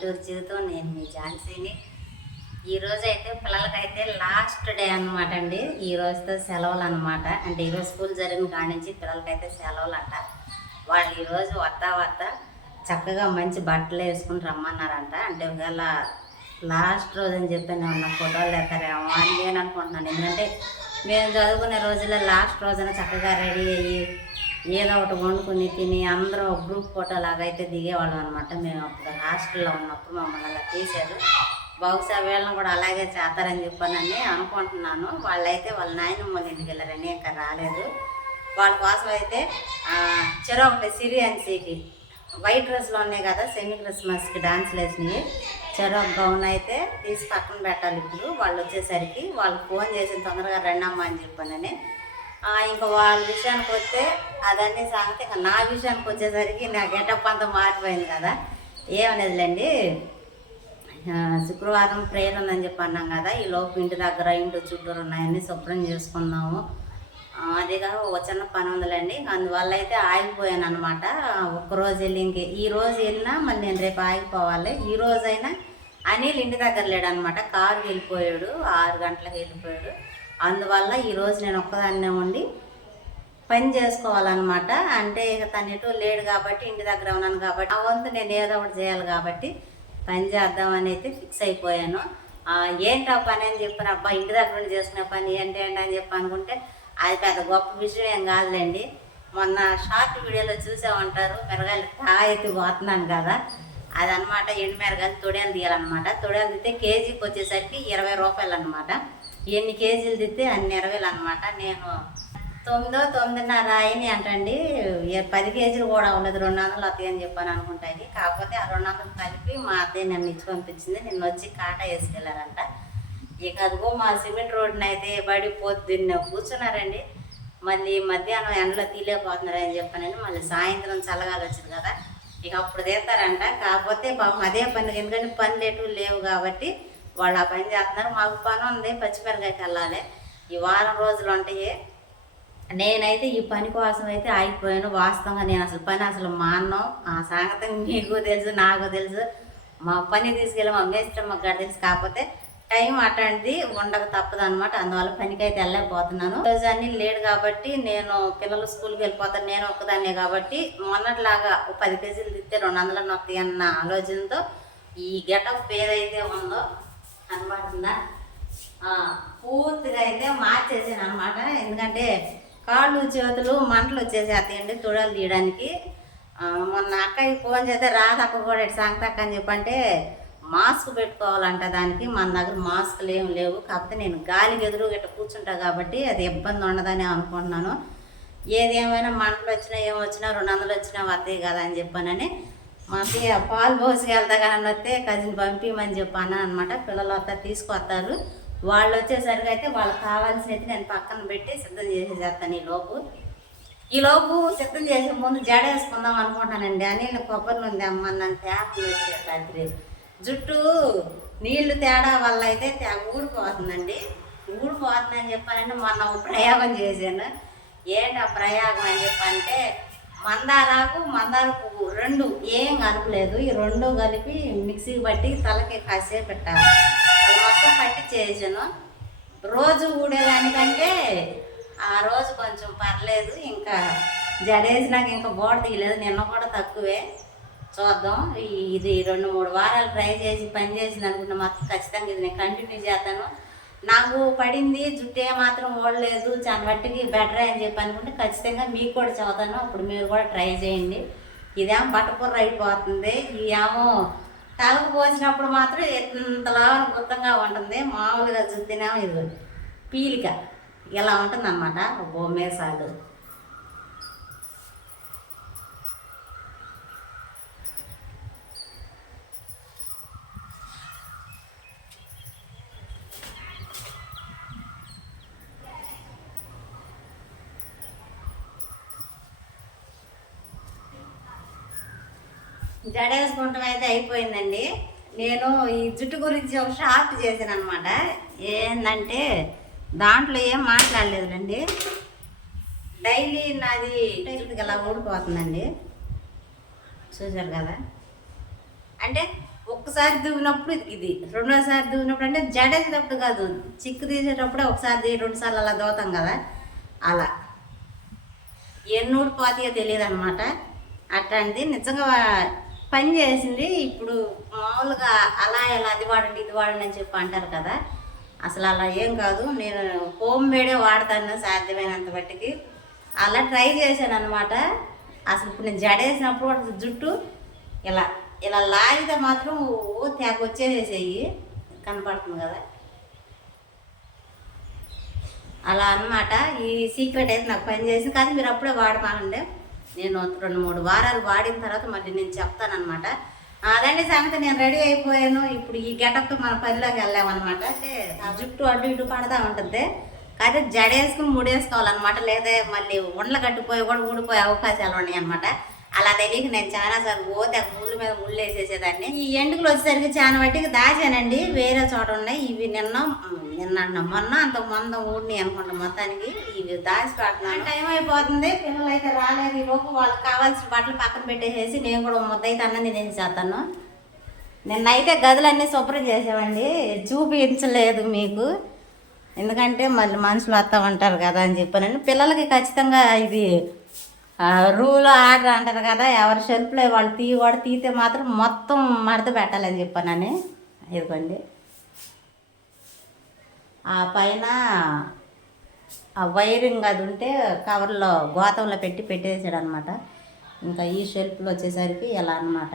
పల్లెటూరు జీవితం. నేను మీ ఝాన్సీని. ఈరోజు అయితే పిల్లలకైతే లాస్ట్ డే అనమాట అండి. ఈ రోజుతో సెలవులు అనమాట. అంటే ఈరోజు స్కూల్ జరిగిన కాడి నుంచి పిల్లలకైతే సెలవులు అంట. వాళ్ళు ఈరోజు వద్దా చక్కగా మంచి బట్టలు వేసుకుని రమ్మన్నారంట. అంటే ఒకవేళ లాస్ట్ రోజు అని చెప్పి ఉన్న ఫోటోలు తెస్తారేమో అని నేను అనుకుంటున్నాను. ఎందుకంటే మేము చదువుకునే రోజుల్లో లాస్ట్ రోజున చక్కగా రెడీ అయ్యి ఏదో ఒకటి వండుకుని తిని అందరూ గ్రూప్ ఫోటో లాగా అయితే దిగేవాళ్ళం అనమాట. మేము అప్పుడు హాస్టల్లో ఉన్నప్పుడు మమ్మల్ని అలా తీశారు. బహుశా వీళ్ళని కూడా అలాగే చేస్తారని చెప్పానని అనుకుంటున్నాను. వాళ్ళైతే వాళ్ళ నాయనమ్మ ఇంటికి వెళ్ళారని ఇంకా రాలేదు. వాళ్ళ కోసం అయితే చెరొకటి సిరియాన్సీకి వైట్ డ్రెస్లో ఉన్నాయి కదా, సెమీ క్రిస్మస్కి డాన్స్లు వేసినాయి. చెరొక గౌన్ అయితే తీసి పక్కన పెట్టాలి. ఇప్పుడు వాళ్ళు వచ్చేసరికి వాళ్ళకి ఫోన్ చేసి తొందరగా రండమ్మా అని చెప్పానని. ఇంకా వాళ్ళ విషయానికి వస్తే అదన్నీ సంగతి. ఇంకా నా విషయానికి వచ్చేసరికి నా గెటప్ అంతా మారిపోయింది కదా. ఏమనేదిలేండి, శుక్రవారం ప్రేయర్ ఉందని చెప్పి అన్నాం కదా. ఈ లోపు ఇంటి దగ్గర ఇంటి చుట్టూరు ఉన్నాయని శుభ్రం చేసుకున్నాము. అదిగా ఒక చిన్న పని ఉందిలేండి. అందువల్ల అయితే ఆగిపోయాను అనమాట. ఒక్కరోజు వెళ్ళి ఈ రోజు వెళ్ళినా మళ్ళీ నేను రేపు ఆగిపోవాలి. ఈ రోజైనా అనిల్ ఇంటి దగ్గర లేడనమాట. కారు వెళ్ళిపోయాడు, 6 గంటలకు వెళ్ళిపోయాడు. అందువల్ల ఈరోజు నేను ఒక్కదాన్నే ఉండి పని చేసుకోవాలన్నమాట. అంటే ఇక తను ఎటు లేడు కాబట్టి ఇంటి దగ్గర ఉన్నాను కాబట్టి ఆ వంతు నేను ఏదో ఒకటి చేయాలి కాబట్టి పని చేద్దామని అయితే ఫిక్స్ అయిపోయాను. ఏంటా పని అని చెప్పిన అబ్బా ఇంటి దగ్గర ఉండి చేసుకునే పని ఏంటి అని చెప్పి అనుకుంటే అది పెద్ద గొప్ప విషయం ఏం కాదులేండి. మొన్న షార్ట్ వీడియోలో చూసే ఉంటారు, మిరగాయలు ఎత్తి పోతున్నాను కదా. అదనమాట ఎండు మిరగాయలు తొడేలు తీయాలన్నమాట. తొడేలు తీస్తే కేజీకి వచ్చేసరికి 20 రూపాయలు అనమాట. ఎన్ని కేజీలు తీస్తే అన్ని 20 అనమాట. నేను 9:30 అయినాయి అంటండి. 10 కేజీలు కూడా ఉండదు, 200 వస్తాయి అని చెప్పాను అనుకుంటాయి. కాకపోతే ఆ 200 కలిపి మా అత్తయ్య నన్ను ఇచ్చి పంపించింది. నిన్న వచ్చి కాటా వేసుకెళ్ళారంట. ఇక అదిగో మా సిమెంట్ రోడ్డుని అయితే బడి పొద్దున్న కూర్చున్నారండి. మళ్ళీ మధ్యాహ్నం ఎండలో తీలేకపోతున్నారని చెప్పానని మళ్ళీ సాయంత్రం చల్లగాలి వచ్చింది కదా, ఇక అప్పుడు తీస్తారంట. కాకపోతే పాపం అదే పని, ఎందుకంటే పనులు ఎటు లేవు కాబట్టి వాళ్ళు ఆ పని చేస్తున్నారు. మాకు పని ఉంది, పచ్చిమిరకాయకి వెళ్ళాలి. ఈ వారం రోజులు ఉంటాయి. నేనైతే ఈ పని కోసం అయితే ఆగిపోయాను. వాస్తవంగా నేను అసలు పని మానను. ఆ సంగతి మీకు తెలుసు, నాకు తెలుసు. మా పని తీసుకెళ్ళి మా మేస్త్రి మాకు గడ తెలుసు. కాకపోతే టైం అటండి ఉండక తప్పదు అనమాట. అందువల్ల పనికి అయితే వెళ్ళలేకపోతున్నాను. రోజు అన్నీ లేడు కాబట్టి నేను పిల్లలు స్కూల్కి వెళ్ళిపోతాను, నేను ఒక్కదాన్నే కాబట్టి మొన్నట్లాగా 10 కేజీలు తిస్తే 200 వస్తాయి అన్న ఆలోచనతో ఈ గెటప్ ఏదైతే ఉందో కనబడుతుందా పూర్తిగా అయితే మార్చేసాను అనమాట. ఎందుకంటే కాళ్ళు చేతులు మంటలు వచ్చేసేస్తాయండి తొడలు తీయడానికి. మొన్న అక్కకి ఫోన్ చేస్తే రాదక్క కూడా సంగతక్క అని చెప్పంటే మాస్క్ పెట్టుకోవాలంట. దానికి మన దగ్గర మాస్కులు ఏమి లేవు. కాకపోతే నేను గాలికి ఎదురు గట్ట కూర్చుంటా కాబట్టి అది ఇబ్బంది ఉండదని అనుకుంటున్నాను. ఏది ఏమైనా మంటలు వచ్చినా ఏమొచ్చినా 200 వచ్చినా వస్తాయి కదా అని చెప్పానని మాకు పాలు పోసుకు వెళ్తా కానీ వస్తే కజిన్ పంపించమని చెప్పాను అనమాట. పిల్లలు వస్తా తీసుకొస్తారు. వాళ్ళు వచ్చేసరికి అయితే వాళ్ళకి కావాల్సినవి నేను పక్కన పెట్టి సిద్ధం చేసేసేస్తాను. ఈ లోపు సిద్ధం చేసే ముందు జడ వేసుకుందాం అనుకుంటానండి. అనిల్ కొబ్బరి నుండి అమ్మన్నాను తేపలు వచ్చే రాత్రి. జుట్టు నీళ్లు తేడా వల్ల అయితే ఊడిపోతుందండి. ఊడిపోతుందని చెప్పానంటే మొన్న ప్రయోగం చేశాను. ఏంటి ఆ ప్రయోగం అని చెప్పంటే మందార పువ్వు 2 ఏం కలపలేదు. ఈ 2 కలిపి మిక్సీకి పట్టి తలకి కాసేపు పెట్టాలి. అది మొత్తం పట్టి చేసాను. రోజు ఊడేదానికంటే ఆ రోజు కొంచెం పర్లేదు. ఇంకా జడేసినాక ఇంకా బోడ తీయలేదు. నిన్న కూడా తక్కువే. చూద్దాం. ఇది 2-3 వారాలు ట్రై చేసి పని చేసింది అనుకుంటే మాత్రం ఖచ్చితంగా ఇది నేను కంటిన్యూ చేస్తాను. నాకు పడింది జుట్టు ఏమాత్రం ఓడలేదు, చాలా మట్టికి బెటరే అని చెప్పి అనుకుంటే ఖచ్చితంగా మీకు కూడా చదువుతాను. అప్పుడు మీరు కూడా ట్రై చేయండి. ఇదేమో బట్టకూర అయిపోతుంది. ఏమో తలకు పోసినప్పుడు మాత్రం ఎంతలా గుర్తంగా ఉంటుంది. మామూలుగా జుట్టునేమో ఇది పీలిక ఇలా ఉంటుంది అన్నమాట. బొమ్మేసాలు జడేసుకుంటాం అయితే అయిపోయిందండి. నేను ఈ జుట్టు గురించి ఒక షార్ట్ చేశాను అనమాట. ఏంటంటే దాంట్లో ఏం మాట్లాడలేదులండి. డైలీ నాది జుట్టుకి అలా ఊడిపోతుందండి. చూసారు కదా. అంటే ఒక్కసారి దువ్వినప్పుడు ఇది, రెండోసారి దువ్వినప్పుడు అంటే జడేసేటప్పుడు కాదు, చిక్కు తీసేటప్పుడే ఒకసారి 2 సార్లు అలా దోతాం కదా, అలా ఎన్నూడు పోతాయో తెలియదు అనమాట. అట్లాంటిది నిజంగా పని చేసింది. ఇప్పుడు మామూలుగా అలా ఎలా అది వాడండి ఇది వాడండి అని చెప్పి అంటారు కదా, అసలు అలా ఏం కాదు. నేను హోమ్ మేడే వాడతాను సాధ్యమైనంత బట్టికి. అలా ట్రై చేశాను అనమాట. అసలు ఇప్పుడు నేను జడేసినప్పుడు అసలు జుట్టు ఇలా ఇలా లాగితే మాత్రం తెగ వచ్చేసేసేయి, కనపడుతుంది కదా, అలా అనమాట. ఈ సీక్రెట్ అయితే నాకు పని చేసింది. కానీ మీరు అప్పుడే వాడమానండి. నేను 2-3 వారాలు వాడిన తర్వాత మళ్ళీ నేను చెప్తానమాట. అదండి సంగతి. నేను రెడీ అయిపోయాను. ఇప్పుడు ఈ గెటప్తో మన పనిలోకి వెళ్ళామన్నమాట. అంటే ఆ జుట్టు అటు ఇటు పడతా ఉంటుంది. కానీ జడేసుకుని ముడేసుకోవాలన్నమాట. లేదా మళ్ళీ ఉండలు కట్టిపోయి కూడా ఊడిపోయే అవకాశాలు ఉన్నాయి అనమాట. అలా తెలియక నేను చాలాసార్లు పోతే ముళ్ళు మీద ముళ్ళు వేసేసేదాన్ని. ఈ ఎండుకలు వచ్చేసరికి చాలా మట్టికి దాచానండి. వేరే చోట ఉన్నాయి. ఇవి మొన్న అంత మందం ఊడినాయి అనుకుంటా. మొత్తానికి ఇవి దాచి పెడుతున్నాను. టైం అయిపోతుంది. పిల్లలు అయితే రాలేదు. ఈ లోపు వాళ్ళకి కావాల్సిన బట్టలు పక్కన పెట్టేసేసి నేను కూడా ముద్దయితే అన్నం తినేసేస్తాను. నిన్నైతే గదులన్నీ శుభ్రం చేసామండి. చూపించలేదు మీకు, ఎందుకంటే మళ్ళీ మనుషులు వస్తూ ఉంటారు కదా అని చెప్పానండి. పిల్లలకి ఖచ్చితంగా ఇది రూల్ ఆర్డర్ అంటారు కదా, ఎవరి షెల్ఫ్లో వాళ్ళు తీతే మాత్రం మొత్తం మడత పెట్టాలని చెప్పానని. ఇదిగోండి, ఆ పైన ఆ వైరింగ్ అది ఉంటే కవర్లో గోతంలో పెట్టేసాడు అనమాట. ఇంకా ఈ షెల్ఫ్లో వచ్చేసరికి ఎలా అనమాట.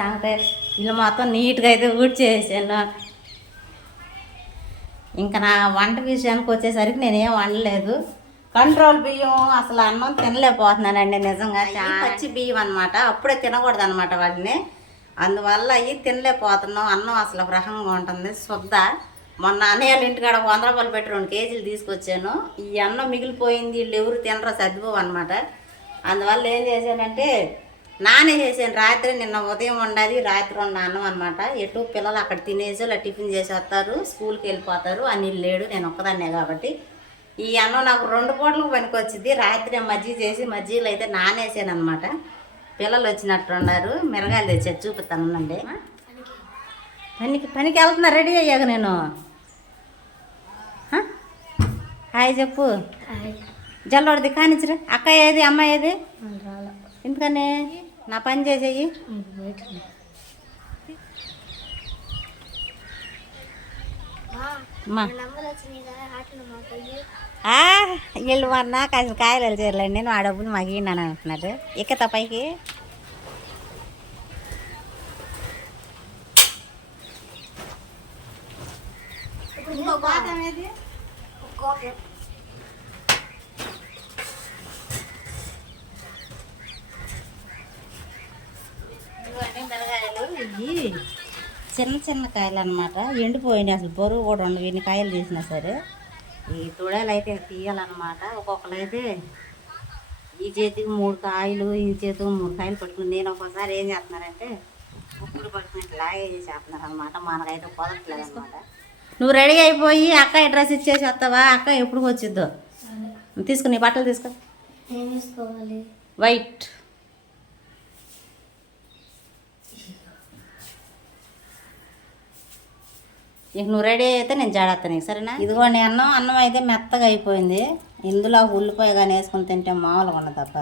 సంగతే ఇల్లు మొత్తం నీట్గా అయితే ఊడ్చేసాను. ఇంకా నా వంట విషయానికి వచ్చేసరికి నేనేం వండలేదు. కంట్రోల్ బియ్యం అసలు అన్నం తినలేకపోతున్నానండి నిజంగా. పచ్చి బియ్యం అనమాట. అప్పుడే తినకూడదు అనమాట వాటిని. అందువల్ల అవి తినలేకపోతున్నాం. అన్నం అసలు ఒక రకంగా ఉంటుంది శుద్ధ. మొన్న అన్నయ్య వాళ్ళ ఇంటికాడ 100 రూపాయలు పెట్టి 2 కేజీలు తీసుకొచ్చాను. ఈ అన్నం మిగిలిపోయింది, వీళ్ళు ఎవరు తినరో సర్దిపోవు అనమాట. అందువల్ల ఏం చేశానంటే నానేసేసాను రాత్రి. నిన్న ఉదయం వండాది, రాత్రి వండాను అనమాట. ఎటు పిల్లలు అక్కడ తినేసి ఇలా టిఫిన్ చేసి వస్తారు, స్కూల్కి వెళ్ళిపోతారు. అని లేడు, నేను ఒక్కదాన్నే కాబట్టి ఈ అన్నం నాకు 2 పూటలకు పనికి వచ్చింది. రాత్రి మజ్జిగ చేసి మజ్జిగలు అయితే నానేసాను అనమాట. పిల్లలు వచ్చినట్టు ఉన్నారు. మిరగాయలు తెచ్చారు, చూపిస్తాను అండి. పనికి వెళ్తున్నా రెడీ అయ్యాక నేను. హాయ్ చెప్పు. జల్లొడిది కానిచ్చిరా. అక్క ఏది, అమ్మ ఏది? ఎందుకని నా పని చేసేయి. వీళ్ళు మొన్న కాసిన కాయలు చేరలేండి, నేను ఆ డబ్బులు మాకు ఇయ్యను అంటున్నారు. ఎక్కతా పైకి. మిరగాయలు ఇవి చిన్న చిన్న కాయలు అనమాట. ఎండిపోయినాయి, అసలు బరువు కూడా ఉండవు. ఇన్ని కాయలు తీసినా సరే ఈ తొడలు అయితే తీయాలన్నమాట. ఒక్కొక్కరు అయితే ఈ చేతికి 3 కాయలు, ఈ చేతికి 3 కాయలు పట్టుకుని, నేను ఒక్కోసారి ఏం చేస్తున్నారంటే ఉప్పుడు పట్టుకుని లాగే చేస్తున్నారు అనమాట. మనకైతే కుదరట్లేదు అనమాట. నువ్వు రెడీ అయిపోయి అక్క డ్రెస్ ఇచ్చేసి వస్తావా? అక్క ఎప్పుడు వచ్చిద్దో తీసుకుని బట్టలు తీసుకో. వైట్. ఇక నువ్వు రెడీ అయితే నేను జాడేస్తాను నీకు, సరేనా? ఇదిగోండి అన్నం అయితే మెత్తగా అయిపోయింది. ఇందులో ఉల్లిపాయ కానీ వేసుకొని తింటే మామూలుగా ఉండదు తప్ప.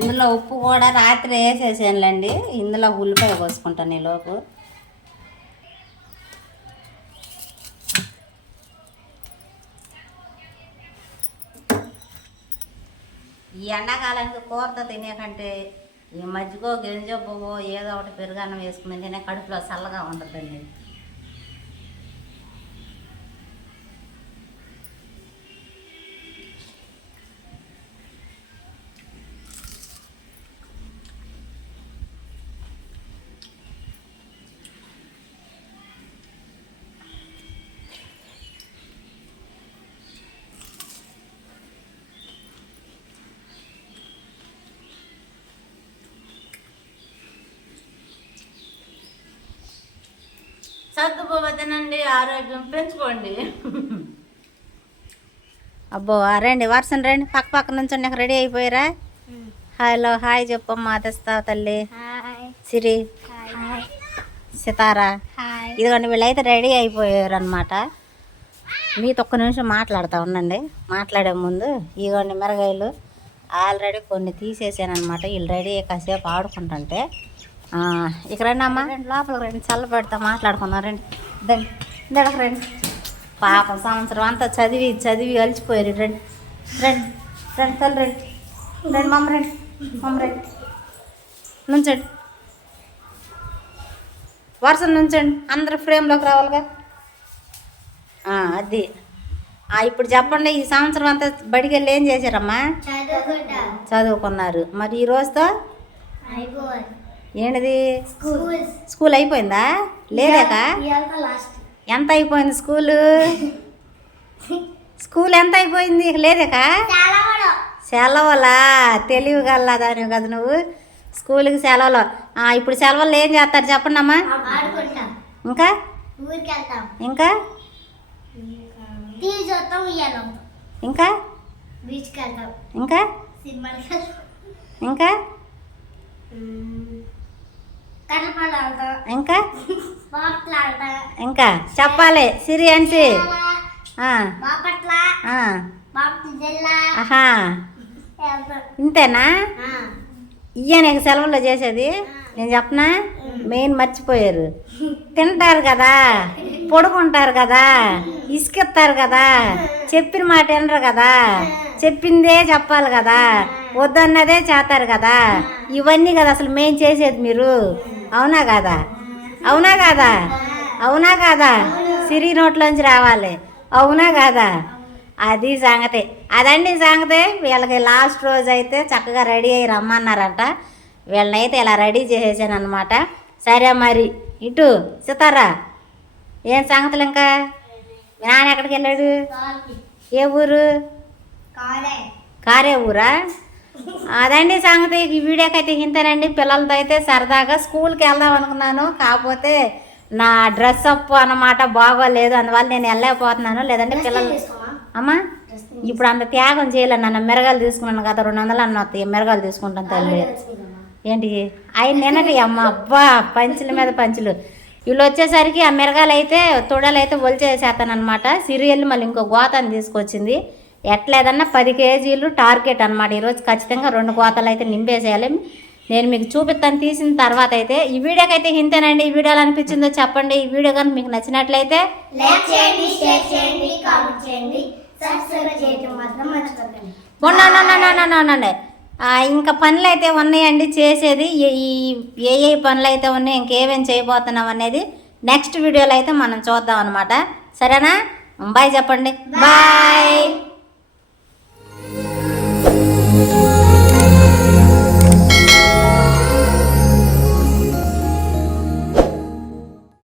ఇందులో ఉప్పు కూడా రాత్రి వేసేసానులేండి. ఇందులో ఉల్లిపాయ కోసుకుంటాను ఈలోపు. ఈ ఎండాకాలానికి కూరతో తినేకంటే ఈ మజ్జిగో గింజో పువ్వో ఏదో ఒకటి పెరుగన్నం వేసుకుని తింటేనే కడుపులో చల్లగా ఉంటుందండి. సర్దుకోవద్దనండి, ఆరోగ్యం పెంచుకోండి. అబ్బో రండి వరుసను రండి, పక్క పక్క నుంచి నాకు రెడీ అయిపోయారా? హలో హాయ్ చెప్పమ్మా. తెస్తావు తల్లి సిరి, సితారా. ఇదిగోండి వీళ్ళైతే రెడీ అయిపోయారు అనమాట. మీతో ఒక్క నిమిషం మాట్లాడుతూ ఉండండి. మాట్లాడే ముందు ఇదిగోండి మిరగాయలు ఆల్రెడీ కొన్ని తీసేసాను అనమాట. వీళ్ళు రెడీ కాసేపు ఆడుకుంటుంటే ఇక రండి అమ్మ, రండి లోపలికి రండి, చల్ల పెడతా మాట్లాడుకుందాం. రండి దండి ఇందడకు రండి. పాపం సంవత్సరం అంతా చదివి అలిచిపోయారు. రండి రండి రండి తల్లి రండి రండి మమ్మ రండి నుంచండి, వరుస నుంచండి, అందరు ఫ్రేమ్లోకి రావాలిగా. అది ఇప్పుడు చెప్పండి, ఈ సంవత్సరం అంతా బడికి వెళ్ళి ఏం చేశారమ్మా? చదువుకున్నారు. మరి ఈ రోజుతో ఏంటిది? స్కూల్ అయిపోయిందా? లేదాక ఎంత అయిపోయింది స్కూల్ ఎంత అయిపోయింది? లేదాక సెలవులా? తెలివిగల్లా దాని కదా నువ్వు. స్కూల్కి సెలవులు. ఇప్పుడు సెలవులు ఏం చేస్తారు చెప్పండి అమ్మా. ఇంకా ఇంకా ఇంకా ఇంకా ఇంకా ఇంకా ఇంకా చెప్పాలి సిరి అన్సి. ఆహా ఇంతేనా? ఇయ్యనే సెలవుల్లో చేసేది. నేను చెప్పనా, మెయిన్ మర్చిపోయారు. తింటారు కదా, పడుకుంటారు కదా, ఇసుకెత్తారు కదా, చెప్పిన మాట వినరు కదా, చెప్పిందే చెప్పాలి కదా, వద్దన్నదే చేస్తారు కదా. ఇవన్నీ కదా అసలు మెయిన్ చేసేది మీరు. అవునా కాదా? అవునా కాదా? అవునా కాదా? సిరి నోట్లోంచి రావాలి. అవునా కాదా? అది సంగతి. అదండి సంగతి. వీళ్ళకి లాస్ట్ రోజు అయితే చక్కగా రెడీ అయ్యి రమ్మన్నారంట. వీళ్ళనైతే ఇలా రెడీ చేసేసాను అనమాట. సరే మరి ఇటు సితారా, ఏం సంగతులు? ఇంకా మీ నాన్న ఎక్కడికి వెళ్ళాడు? ఏ ఊరు? కారే ఊరా? అదండి సంగతి. ఈ వీడియోకి అయితే ఇంతేనండి. పిల్లలతో అయితే సరదాగా స్కూల్కి వెళ్దాం అనుకున్నాను, కాకపోతే నా డ్రెస్ అప్ అన్నమాట బాగోలేదు, అందువల్ల నేను వెళ్ళలేకపోతున్నాను. లేదంటే పిల్లలు అమ్మా ఇప్పుడు అంత త్యాగం చేయలేను. నన్ను మిరగాయలు తీసుకున్నాను కదా, 200 అన్న వస్తాయి. మిరగాయలు తీసుకుంటాను తల్లి. ఏంటి అవి నిన్నటి అమ్మ, అబ్బా పంచుల మీద పంచులు. వీళ్ళు వచ్చేసరికి ఆ మిరగాయలు అయితే తొడలు అయితే ఒలిచేసేస్తాను అనమాట. సీరియల్ మళ్ళీ ఇంకో గోతాన్ని తీసుకొచ్చింది. ఎట్లేదన్నా 10 కేజీలు టార్గెట్ అనమాట. ఈరోజు ఖచ్చితంగా 2 గోతాలు అయితే నింపేసేయాలి. నేను మీకు చూపిస్తాను తీసిన తర్వాత అయితే. ఈ వీడియోకి అయితే ఇంతేనండి. ఈ వీడియోలో అనిపించిందో చెప్పండి. ఈ వీడియో కానీ మీకు నచ్చినట్లయితే లైక్ చేయండి, షేర్ చేయండి, కామెంట్ చేయండి, సబ్స్క్రైబ్ చేయడం మాత్రం మర్చిపోకండి. ఇంకా పనులు అయితే ఉన్నాయండి చేసేది. ఏ పనులు అయితే ఉన్నాయి, ఇంకేమేమి చేయబోతున్నాం అనేది నెక్స్ట్ వీడియోలో అయితే మనం చూద్దాం అనమాట. సరేనా? బాయ్ చెప్పండి. బాయ్.